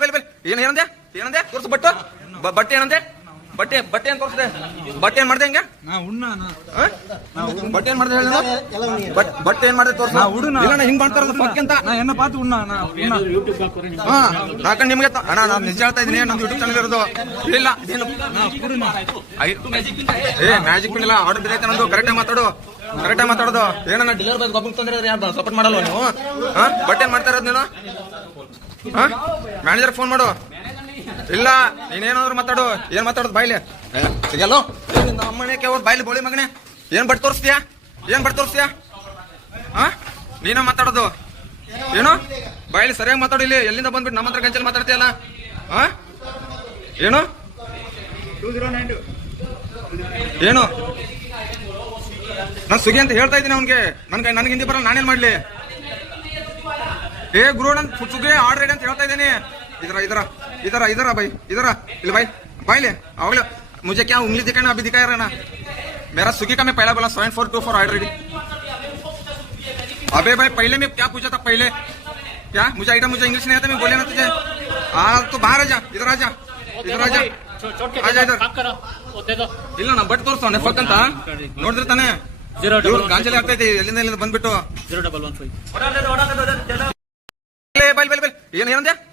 ಬೈಲ್ ಬೈಲ್ ಬೈಲ್. ಏನ್ ಏನಂದೆ? ಏನಂದೆ? ತೋರ್ಸು ಬಟ್ಟು. ಬಟ್ಟೆ ಏನಂದೆ? ಬಟ್ಟೆ ಬಟ್ಟೆ ಏನ್ ತೋರಿಸಿದೆ? ಬಟ್ಟೆ ಏನ್ ಮಾಡ್ದೆ ಹಂಗ? ಬಟ್ಟೆ ಏನ್ ಮಾಡ್ದೆ ಹೇಳು ಬಟ್- ಬಟ್ಟೆ ಏನ್ ಮಾಡ್ದೆ ತೋರ್ಸು. ಇಲ್ಲ ಹಿಂಗ್ ಮಾಡ್ತಾರ ಅಂತ. ನಾ ಎನ್ನ ಪಾತು ಉಣ್ಣ ಹಾ ನಿಮ್ಗೆ ತ- ಅಣ್ಣ ನಾನು ನಿಜ ಹೇಳ್ತಾ ಇದೀನಿ ನಮ್ದು ಯೂಟ್ಯೂಬ್ ಚಾನಲ್ ಇರೋದು. ಇಲ್ಲ ಏನು? ಏ ಮ್ಯಾಜಿಕ್ ಪಿನ್ ಇಲ್ಲ ಆರ್ಡರ್ ಬಿದ್ದೈತೆ ನಂದು. ಕರೆಕ್ಟಾಗಿ ಮಾತಾಡು. ಕರೆಕ್ಟಾಗಿ ಮಾತಾಡೋದು. ಏನನ್ನ ಡಿಲರ್ ಬಂದು ಗೊಬ್ಬರ ತೊಂದ್ರೆ ಯಾರು? ಸಪೋರ್ಟ್ ಮಾಡಲ್ವ ನೀವು? ಹಾ? ಬಟ್ಟೆ ಏನ್ ಮಾಡ್ತಾ ಇರೋದು ನೀನು? ಮ್ಯಾನೇಜರ್ ಫೋನ್ ಮಾಡು. ಇಲ್ಲ, ನೀನೇನಾದ್ರು ಮಾತಾಡು. ಏನ್ ಮಾತಾಡೋದು ಬಾಯ್ಲಿ? ಸಿಗಲ್ಲೋ? ಅಮ್ಮನೆ ಅವ್ರ ಬಾಯ್ಲಿ ಬೋಳಿ ಮಗನೆ. ಏನ್ ಬಟ್ ತೋರಿಸ್ತೀಯಾ? ಏನ್ ಬಟ್ ತೋರಿಸ್ತೀಯಾ? ಹಾ? ನೀನ ಮಾತಾಡೋದು. ಏನು? ಬಾಯ್ಲಿ ಸರಿಯಾಗಿ ಮಾತಾಡು ಇಲ್ಲಿ. ಎಲ್ಲಿಂದ ಬಂದ್ಬಿಟ್ಟು ನಮ್ಮ ಹತ್ರ ಗಂಚಲ್ಲಿ ಮಾತಾಡ್ತೀಯಲ್ಲ? ಏನು? ಏನು? ನಾನು ಸುಗಿ ಅಂತ ಹೇಳ್ತಾ ಇದ್ದೀನಿ ಅವನಿಗೆ ನನ್ಗೆ ನನಗೆ ಹಿಂದಿ ಬರಲ್ಲ ನಾನೇನ್ ಮಾಡ್ಲಿ ಏ ಗುರು ನನ್ ಸುಗಿ ಆರ್ಡರ್ ಇಡಿ ಅಂತ ಹೇಳ್ತಾ ಇದ್ದೀನಿ ಇದರ ಇದರ ಇದರ ಇದರ ಬೈ ಇದರ ಇಲ್ಲಿ ಬೈ ಬಾಯ್ಲಿ ಅವಾಗಲೇ मुझे क्या उंगली दिखाना अभी दिखाया रहा ना मेरा स्विगी का मैं पहला बोला seven four two four order ready अबे भाई पहले मैं क्या पूछा था पहले क्या मुझे आइटम मुझे इंग्लिश नहीं आता मैं बोले ना तुझे हाँ तू बाहर आ जा इधर आ जा इधर आ जा आ जा इधर ಇಲ್ಲ ನಾ ಬಟ್ ತೋರಿಸ್ತವನೆ ಫಕ್ ಅಂತ ನೋಡಿದ್ರೆ ತಾನೆ ಗಾಂಜಲಿ ಆಗ್ತೈತಿ ಎಲ್ಲಿಂದ ಎಲ್ಲಿಂದ ಬಂದ್ಬಿಟ್ಟು? ಜೀರೋ ಡಬಲ್ ಒನ್ ಫೈವ್ ಏ,